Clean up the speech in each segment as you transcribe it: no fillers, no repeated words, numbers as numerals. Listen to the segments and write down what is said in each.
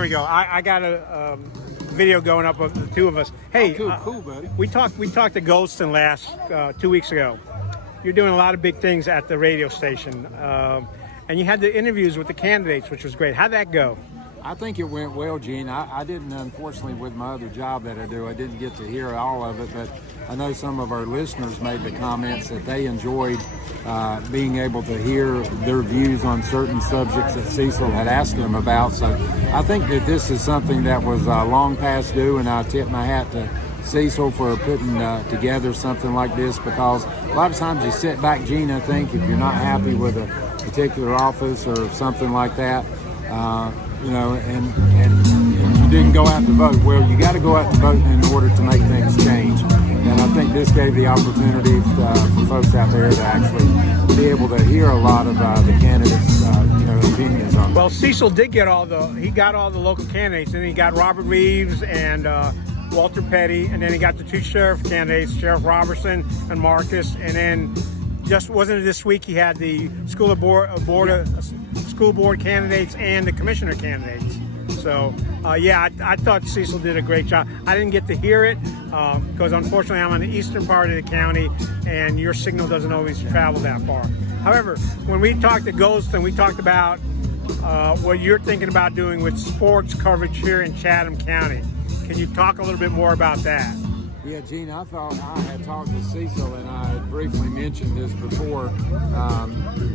Here we go. I got a video going up of the two of us. Hey, cool, buddy. We talked to Goldston last 2 weeks ago. You're doing a lot of big things at the radio station, and you had the interviews with the candidates, which was great. How'd that go? I think it went well, Gene. I didn't, unfortunately, with my other job that I do, I didn't get to hear all of it, but I know some of our listeners made the comments that they enjoyed being able to hear their views on certain subjects that Cecil had asked them about. So I think that this is something that was long past due, and I tip my hat to Cecil for putting together something like this, because a lot of times you sit back, Gene, I think, if you're not happy with a particular office or something like that, and you didn't go out to vote. Well, you got to go out to vote in order to make things change. And I think this gave the opportunity for folks out there to actually be able to hear a lot of the candidates' opinions on it. Well, Cecil did get all the local candidates, and he got Robert Reeves and Walter Petty, and then he got the two sheriff candidates, Sheriff Robertson and Marcus, and then wasn't it this week he had the school board candidates and the commissioner candidates. So I thought Cecil did a great job. I didn't get to hear it because unfortunately I'm on the eastern part of the county and your signal doesn't always travel that far. However, when we talked to Goldston, we talked about what you're thinking about doing with sports coverage here in Chatham County. Can you talk a little bit more about that? Yeah, Gene, I thought I had talked to Cecil, and I had briefly mentioned this before.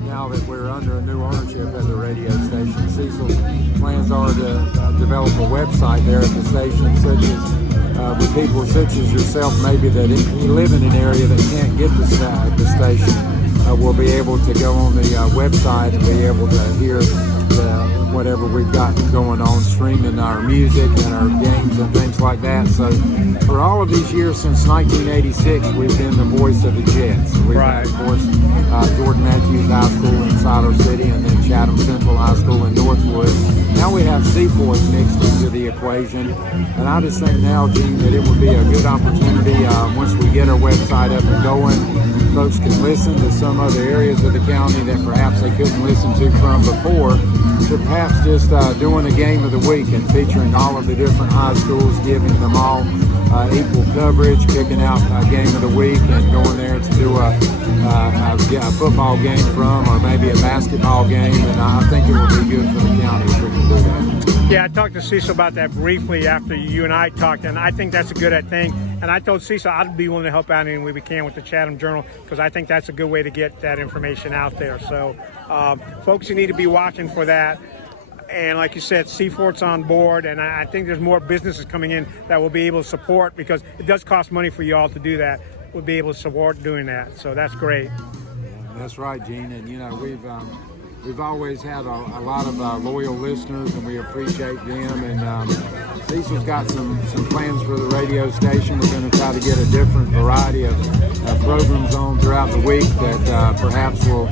Now that we're under a new ownership at the radio station, Cecil's plans are to develop a website there at the station, such as with people such as yourself, maybe that if you live in an area that can't get the station, will be able to go on the website and be able to hear whatever we've got going on, streaming our music and our games and things like that. So for all of these years since 1986, we've been the voice of the Jets. We've had, of course, Jordan Matthews High School in Siler City, and then Chatham Central High School in Northwood. Now we have Seaport mixed into the equation, and I just think now, Gene, that it would be a good opportunity once we get our website up and going. Folks can listen to some other areas of the county that perhaps they couldn't listen to from before, to perhaps just doing a game of the week and featuring all of the different high schools, giving them all equal coverage, picking out a game of the week and going there to do a football game from, or maybe a basketball game, and I think it would be good for the county if we can do that. Yeah, I talked to Cecil about that briefly after you and I talked, and I think that's a good thing. And I told Cecil I'd be willing to help out any way we can with the Chatham Journal, because I think that's a good way to get that information out there. So, folks, you need to be watching for that. And like you said, Seafort's on board, and I think there's more businesses coming in that will be able to support, because it does cost money for you all to do that. We'll be able to support doing that. So that's great. That's right, Gene. And, we've always had a lot of loyal listeners, and we appreciate them. And Cecil's got some plans for the radio station. We're going to try to get a different variety of programs on throughout the week that perhaps will,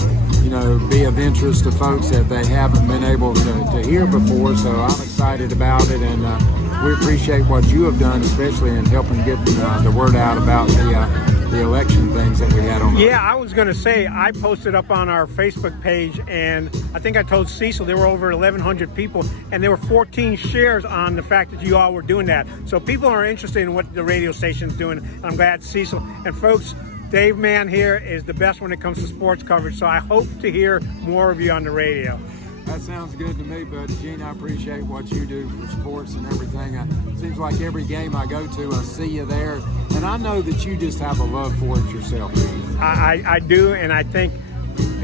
be of interest to folks that they haven't been able to hear before. So I'm excited about it, and we appreciate what you have done, especially in helping get the word out about the election things that we had on. Yeah, I was going to say, I posted up on our Facebook page, and I think I told Cecil there were over 1,100 people, and there were 14 shares on the fact that you all were doing that. So people are interested in what the radio station's doing, and I'm glad Cecil. And folks, Dave Man here is the best when it comes to sports coverage, so I hope to hear more of you on the radio. That sounds good to me, but Gene, I appreciate what you do for sports and everything. It seems like every game I go to, I see you there, and I know that you just have a love for it yourself. I do, and I think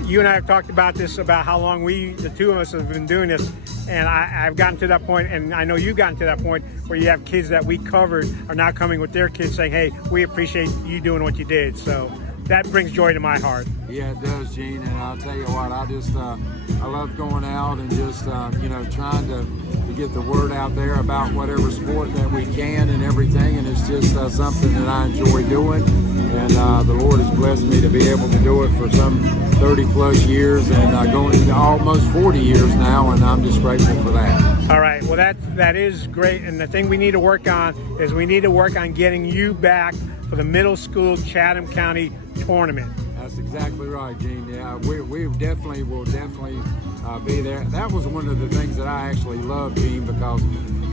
you and I have talked about this, about how long the two of us have been doing this, and I've gotten to that point, and I know you've gotten to that point where you have kids that we covered are now coming with their kids saying, hey, we appreciate you doing what you did. So that brings joy to my heart. Yeah, it does, Gene, and I'll tell you what, I love going out and just, trying to get the word out there about whatever sport that we can and everything, and it's just something that I enjoy doing, and the Lord has blessed me to be able to do it for some 30-plus years, and going into almost 40 years now, and I'm just grateful for that. All right, well, that is great, and the thing we need to work on is we need to work on getting you back for the middle school Chatham County tournament. That's exactly right, Gene. Yeah, we definitely will be there. That was one of the things that I actually loved, Gene, because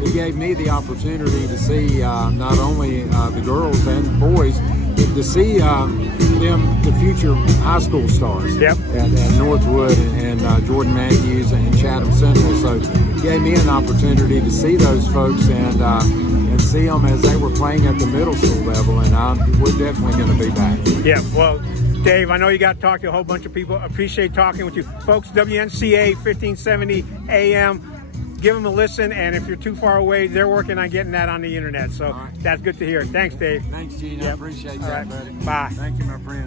it gave me the opportunity to see not only the girls and boys, but to see them, the future high school stars. Yep. At Northwood and Jordan Matthews and Chatham Central. So it gave me an opportunity to see those folks and see them as they were playing at the middle school level. And we're definitely going to be back. Yeah, well, Dave, I know you got to talk to a whole bunch of people. Appreciate talking with you. Folks, WNCA 1570 AM. Give them a listen, and if you're too far away, they're working on getting that on the internet. So that's good to hear. Thanks, Dave. Thanks, Gene. I appreciate that, buddy. Bye. Thank you, my friend.